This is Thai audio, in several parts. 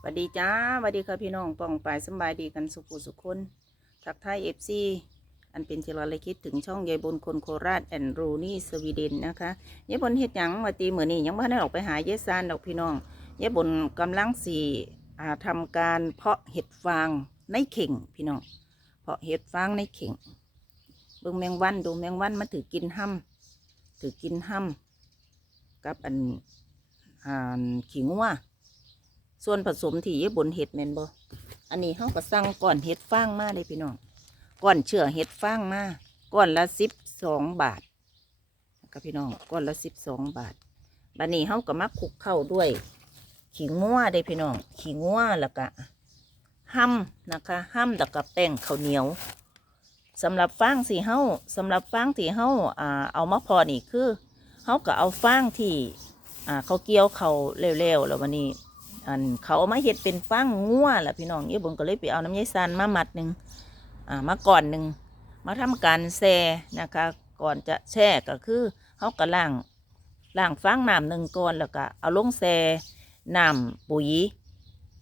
สวัสดีจ้าสวัสดีค่ะพี่น้องป้องปายสบายดีกันสุขุสุขคนทักทายเอฟซีอันเป็นที่เราเลยคิดถึงช่องยายบนคนโคราชแอนด์รูนี่สวีเดนนะคะยายบนเฮ็ดหยังมาตีเหมือนนี่ยังไม่ได้ออกไปหายายซานดอกพี่น้องยายบนกำลังสี่อ่าทำการเพาะเห็ดฟางในเข่งพี่น้องเพาะเห็ดฟางในเข่งเบิ่งแมงวันดูแมงวันมันถือกินห้ำถือกินห้ำกับอันอ่าขิงงัว ส่วนผสมที่ญี่ปุ่นเห็ดแมนบ่อันนี้เขาก็สั่งก่อนเห็ดฟางมาเลยพี่น้องก่อนเชื่อเห็ดฟางมาก้อนละสิบสองบาทนะครับพี่น้องก้อนละสิบสองบาทบัดนี้เขาก็มาคลุกเข้าด้วยขี้งัวได้พี่น้องขี้งัวแล้วก็ห้ำนะคะห้ำแล้วก็แป้งข้าวเหนียวสำหรับฟางสีเฮาสำหรับฟางที่เฮาอ่าเอามาพอนี่คือเฮาก็เอาฟางที่อ่าเขาเกี่ยวเขาเร็วๆแล้ววันนี้ อันเขาเอามาเฮ็ดเป็นฟางงัวแหละพี่น้องเยี่บุญก็เลยไปเอาน้ำยายซันมามัดหนึ่งอ่ามาก่อนหนึ่งมาทำการแช่นะคะ ก่อนจะแช่ก็คือเขาก็ล้างล้างฟางน้ำหนึ่งก่อนแล้วก็เอาลงแช่น้ำปุ๋ย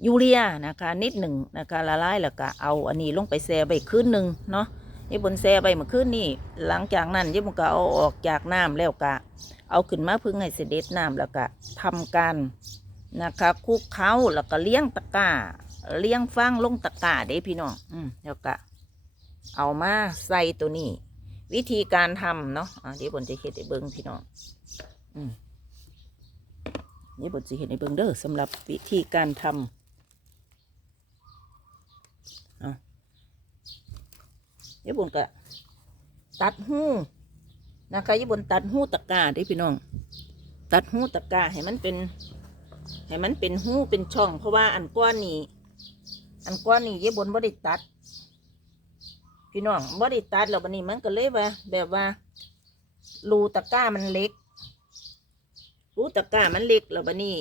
ยูเรียนะคะนิดหนึ่งนะคะละลายแล้วก็เอาอันนี้ลงไปแช่ไปคืนหนึ่งเนาะยี่บุญแช่ไปเมื่อคืนนี่หลังจากนั้นยี่บุญก็เอาออกจากน้ำแล้วก็เอาขึ้นมาพึ่งให้เสด็จน้ำแล้วก็ทำการ นะคะคุกเขาแล้วก็เลี้ยงตะกาเลี้ยงฟางลงตะกาเด้พี่น้องอืมแล้วก็เอามาใส่ตัวนี้ วิธีการทำเนาะอะเดี๋ยวผมจะเห็นให้เบิ้งพี่น้องอืมเดี๋ยวผมจะเห็นให้เบิ้งเด้อสำหรับวิธีการทำเดี๋ยวผมก็ตัดหูนะคะญี่ปุ่นตัดหูตะกาเด้พี่น้อง ตัดหูตะกาให้มันเป็น ให้มันเป็นหูเป็นช่อง เพราะว่าอันก้อนนี้ อันก้อนนี้เย็บบนบ่ได้ตัด พี่น้องบ่ได้ตัดแล้วบันนี้มันก็เลยว่า แบบว่า รูตะก้ามันเล็ก รูตะก้ามันเล็กแล้วบันนี้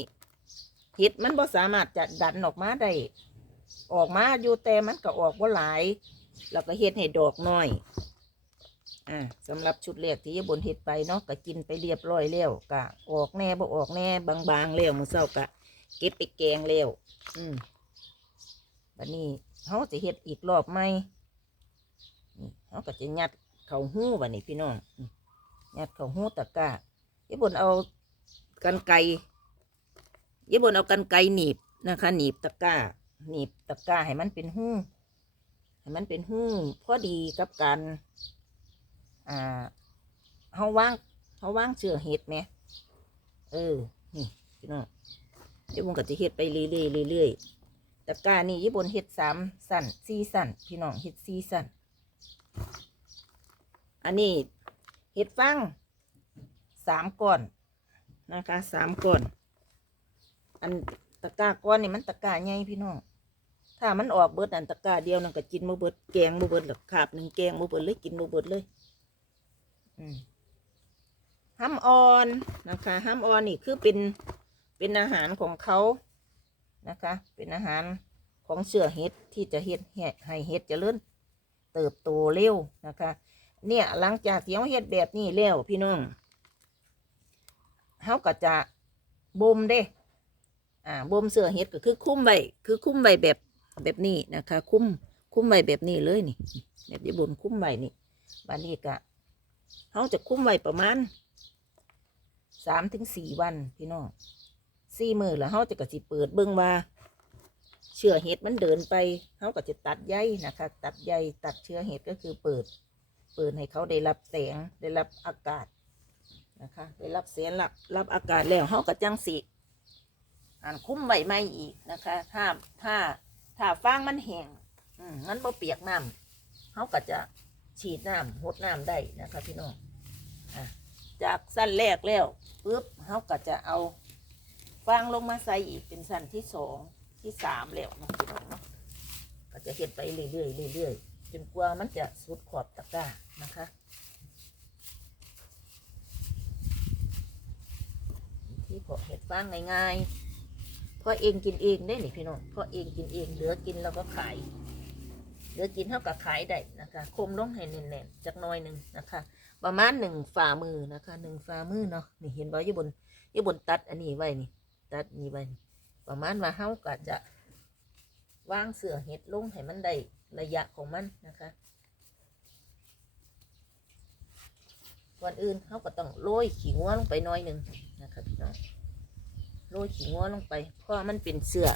เห็ดมันบ่สามารถจะดันออกมาได้ ออกมาอยู่แต่มันก็ออกว่าหลาย แล้วก็เห็ดให้ดอกน้อย อ่าสำหรับชุดแรกที่ยายบนเฮ็ดไปเนาะก็กินไปเรียบร้อยแล้วกะออกแน่บ่ออกแน่บางๆแล้วมื้อเช้ากะเก็บไปแกงแล้วอืมบัดนี้เฮาจะเฮ็ดอีกรอบไหมเฮาก็จะยัดเข้าหู้บัดนี้พี่น้องยัดเข้าหู้ตะกร้ายายบนเอากันไกรยายบนเอากันไกรหนีบนะคะหนีบตะกร้าหนีบตะกร้าให้มันเป็นหู้ให้มันเป็นหู้พอดีกับการ อ่าเฮาว่างเฮาว่างเชื่อเห็ดไหมเออ นี่พี่น้องเดี๋ยวผมก็จะเฮ็ดไปเรื่อยๆเรื่อยๆตะกร้านี่ญี่ปุ่นเฮ็ดสามสั้นสี่สั้นพี่น้องเฮ็ดสี่สั้นอันนี้เฮ็ดฟังสามก้อนนะคะสามก้อน อันตะกร้าก้อนนี่มันตะกร้าใหญ่พี่น้องถ้ามันออกเบิดอันตะกร้าเดียวนั่นก็กินบ่เบิดแกงบ่เบิดหรอกขาบหนึ่งแกงบ่เบิดเลยกินบ่เบิดเลย อืมห้ำออนนะคะห้ำออนนี่คือเป็นเป็นอาหารของเขานะคะ เป็นอาหารของเสือเห็ดที่จะเห็ดให้เห็ดจเจริญเติบโตเร็วนะคะ เนี่ยหลังจากเที่เขาเห็ดแบบนี้แล้วพี่น้องเขาก็จะบ่มเด้อ่าบ่มเสือเห็ดก็คือคุ้มไว้คือคุ้มไว้แบบแบบนี้นะคะ คุ้มคุ้มไว้แบบนี้เลยนี่แบบญี่ปุ่นคุ้มไว้นี่บานนี้ก็ เขาจะคุ้มไว้ประมาณสามถึงสี่วันพี่น้องสี่มือแล้วเขาจะกระสิเปิดเบิ้องว่า เชื้อเห็ดมันเดินไปเขาก็จะตัดใยนะคะ ตัดใยตัดเชื้อเห็ดก็คือเปิด เปิดให้เขาได้รับแสงได้รับอากาศนะคะ ได้รับแสงรับรับอากาศแล้วเขาก็จังสิอ่านคุ้มไว้ไม่อีกนะคะ ถ้าถ้าถ้าฟางมันแห้งอืมมันบ่เปียกน้ำเขาก็จะ ฉีดน้ำหดน้ำได้นะคะพี่น้องจากสั้นแรกแล้วปุ๊บเขาก็จะเอาฟางลงมาใส่อีกเป็นสั้นที่สองที่สามแล้วนะพี่น้องเนาะก็จะเห็ดไปเรื่อยๆเรื่อยๆจนกว่ามันจะสุดขอบตะกร้านะคะที่พาะเห็ดฟางง่ายๆพราะเองกินเองได้หนิพี่น้องพราะเองกินเองเหลือกินแล้วก็ขาย เดี๋ยวกินเท่ากับขายได้นะคะคมลงให้แน่นๆจักหน้อยหนึ่งนะคะ ประมาณหนึ่งฝ่ามือนะคะหนึ่งฝ่ามือเนาะนี่เห็นบ่อยู่บนอยู่บนตัดอันนี้ไว้นี่ ตัดนี่ไว้นี่ประมาณว่าเฮาก็จะวางเสือเห็ดลงให้มันได้ระยะของมันนะคะก่อนอื่นเขาก็ต้องโรยขี้งัวลงไปน้อยหนึ่งนะคะพี่น้องโรยขี้งัวลงไปเพราะมันเป็นเสือ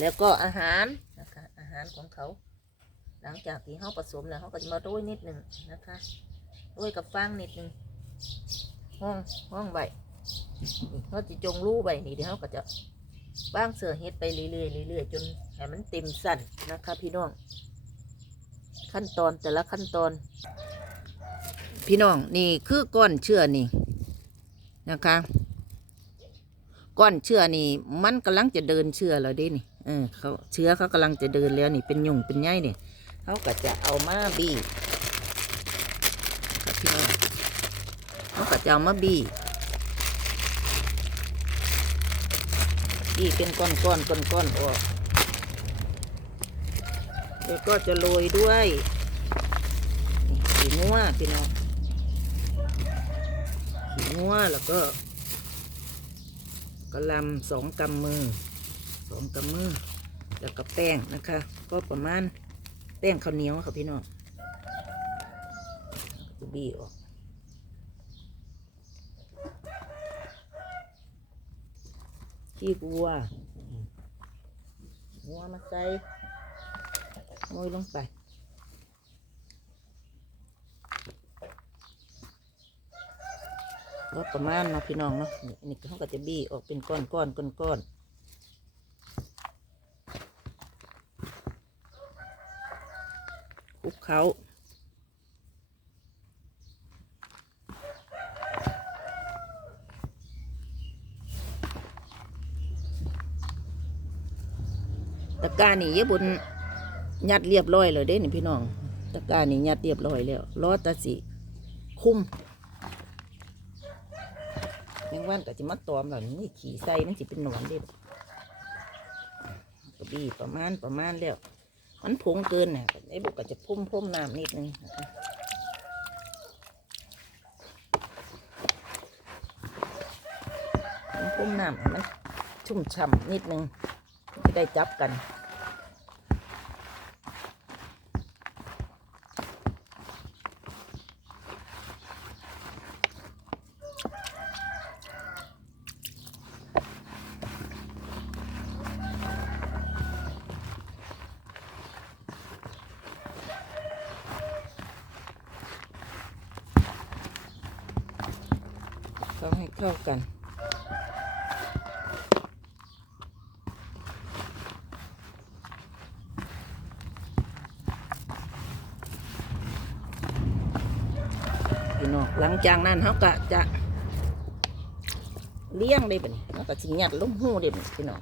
แล้วก็อาหารนะคะอาหารของเขา หลังจากที่เขาผสมแล้วเขาก็จะมาโรยนิดหนึ่งนะคะโรยกับฟางนิดหนึ่งห้องห้องใบเขาจะจงรูใบนี่เดี๋ยวเขาก็จะบ้างเสือเฮ็ดไปเรื่อยๆเรื่อยๆจนให้มันเต็มสั้นนะคะ พี่น้อง ขั้นตอนแต่ละขั้นตอน พี่น้องนี่คือก้อนเชื่อนี่นะคะก้อนเชื่อนี่ มันกำลังจะเดินเชื่อแล้วด้นี่เออเขาเชื้อเขากำลังจะเดินแล้วนี่เป็นหยุ่งเป็นใยนี่ เขาก็จะเอามาบีบพี่น้องเขาก็จะเอามาบีบีเป็นก้อนก้อนก้อนก้อนออกแล้วก็จะโรยด้วยนี่ขี้งัวพี่น้องขี้งัวแล้วก็กระลำสองกำมือสองกำมือแล้วก็แป้งนะคะ ก็ประมาณ แป้งข้าวเหนียวค่ะพี่น้องบีออกขี้วัววัวมาใส่โรยลงไปก็ประมาณเนาะพี่น้องเนาะนี่อันนี้เขาก็จะบี้ออกเป็นก้อนก้อนก้อนก้อนก เขา ตะกร้านี่เยบุญยัดเรียบร้อยเลยเด้นี่พี่น้อง ตะกร้านี่ยัดเรียบร้อยแล้วรอตาสิคุ้มยังวันก็จะมาตอมแบบนี้ขี่ใส่มันจะเป็นหนอนเด็ดก็บีประมาณประมาณแล้ว มันผงเกินน่ะไอ้บุกก็จะพุ่มพุ่มน้ำนิดนึงพุ่มพุ่มน้ำมันชุ่มฉ่ำนิดนึงจะได้จับกัน เข้าให้เข้ากัน พี่น้องหลังจากนั้นเขาก็จะเลี้ยงได้ปะนี่เขาก็สิยัดลงหูได้ปะนี่พี่น้อง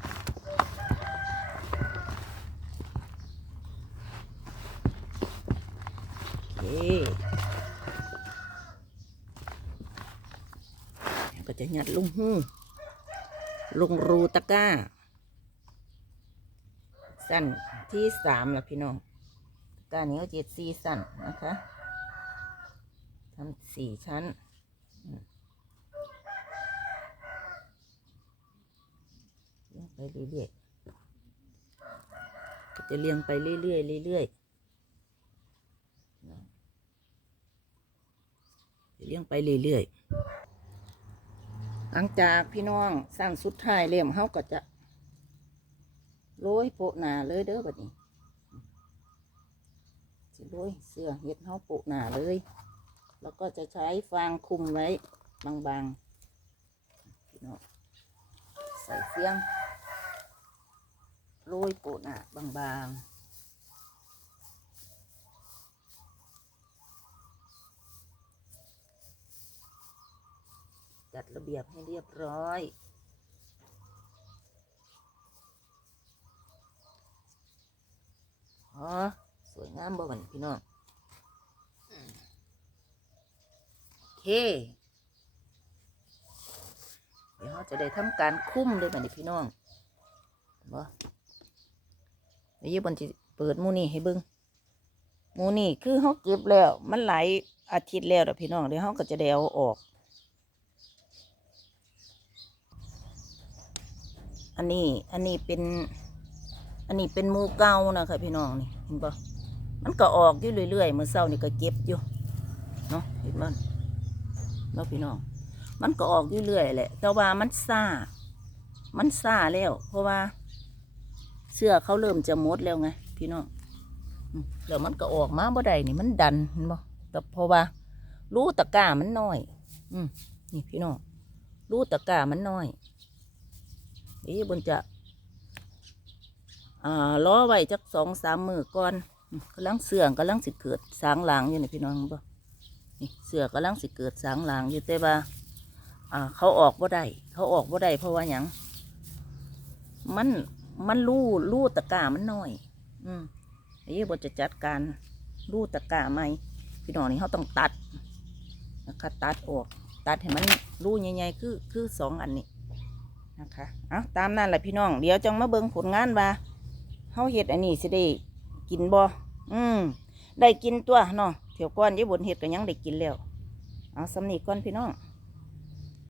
โอเค ก็จะยัดลงหูลงรูตะกร้า สั้นที่สามละพี่น้องตะกร้านี้ก็เจ็ดสี่สั้นนะคะทำสี่ชั้นเลี้ยงไปเรื่อยๆก็จะเลี้ยงไปเรื่อยๆเรื่อยๆนะจะเลี้ยงไปเรื่อยๆ หลังจากพี่น้องสร้างสุดท้ายเลี่ยมเขาก็จะโรยโปะหนาเลยเด้อแบัดนี้สิโรยเสื้อเห็ดเขาโปะหนาเลย แล้วก็จะใช้ฟางคุมไว้บางๆพี่น้องใส่เฟียงโรยโปะหนาบางๆ จัดระเบียบให้เรียบร้อย อ๋อ สวยงามบ่บันพี่น้อง โอเค เดี๋ยวเราจะได้ทำการคุ้มเลยบันพี่น้องบ่เดี๋ยวบนจะเปิดมูนี่ให้เบิ้งมูนี่คือเขาเก็บแล้ว มันหลายอาทิตย์แล้วเด้อพี่น้องเดี๋ยวเขาก็จะได้เอาออก อันนี้อันนี้เป็น อันนี้เป็นมูเก่านะคะพี่น้องนี่เห็นปะมันก็ออกอยู่เรื่อยๆเมื่อเช้านี่ก็เก็บอยู่เนาะเห็นมันเนาะพี่น้อง มันก็ออกอยู่เรื่อยแหละ แต่ว่ามันซ่า มันซ่าแล้ว เพราะว่า เสื้อเขาเริ่มจะมดแล้วไงพี่น้องแล้วมันก็ออกมาบ่ได้นี่มันดันเห็นบ่แต่เพราะว่า รูตะกร้ามันน้อย อืมนี่พี่น้องรูตะกร้ามันน้อย อ๊ะบนจะอ่าล้อไว้จักสองสามมือก่อนอืมกำลังเสื่องกำลังสิเกิดสางหลางอยู่นี่พี่น้องบ่นี่เสือกำลังสิเกิดสางหลางอยู่แต่ว่าอ่าเขาออกบ่ได้เขาออกบ่ได้เพราะว่าหยังมันมันรูรูตะกร้ามันน้อย อืมเอ๊ะบนจะจัดการรูตะกร้าไหมพี่น้องนี่เขาต้องตัดนะคะตัดออก ตัดให้มันรูใหญ่ๆคือคือสองอันนี้ นะคะเอาตามนั่นแหละพี่น้อง เดี๋ยวจังมาเบิ่งผลงานว่าเฮาเห็ดอันนี้สิได้กินบ่อืมได้กินตัวเนาะเถียวก้อนยี่บนเห็ดก็ยังได้กินแล้วเอาสำนีก่อนพี่น้อง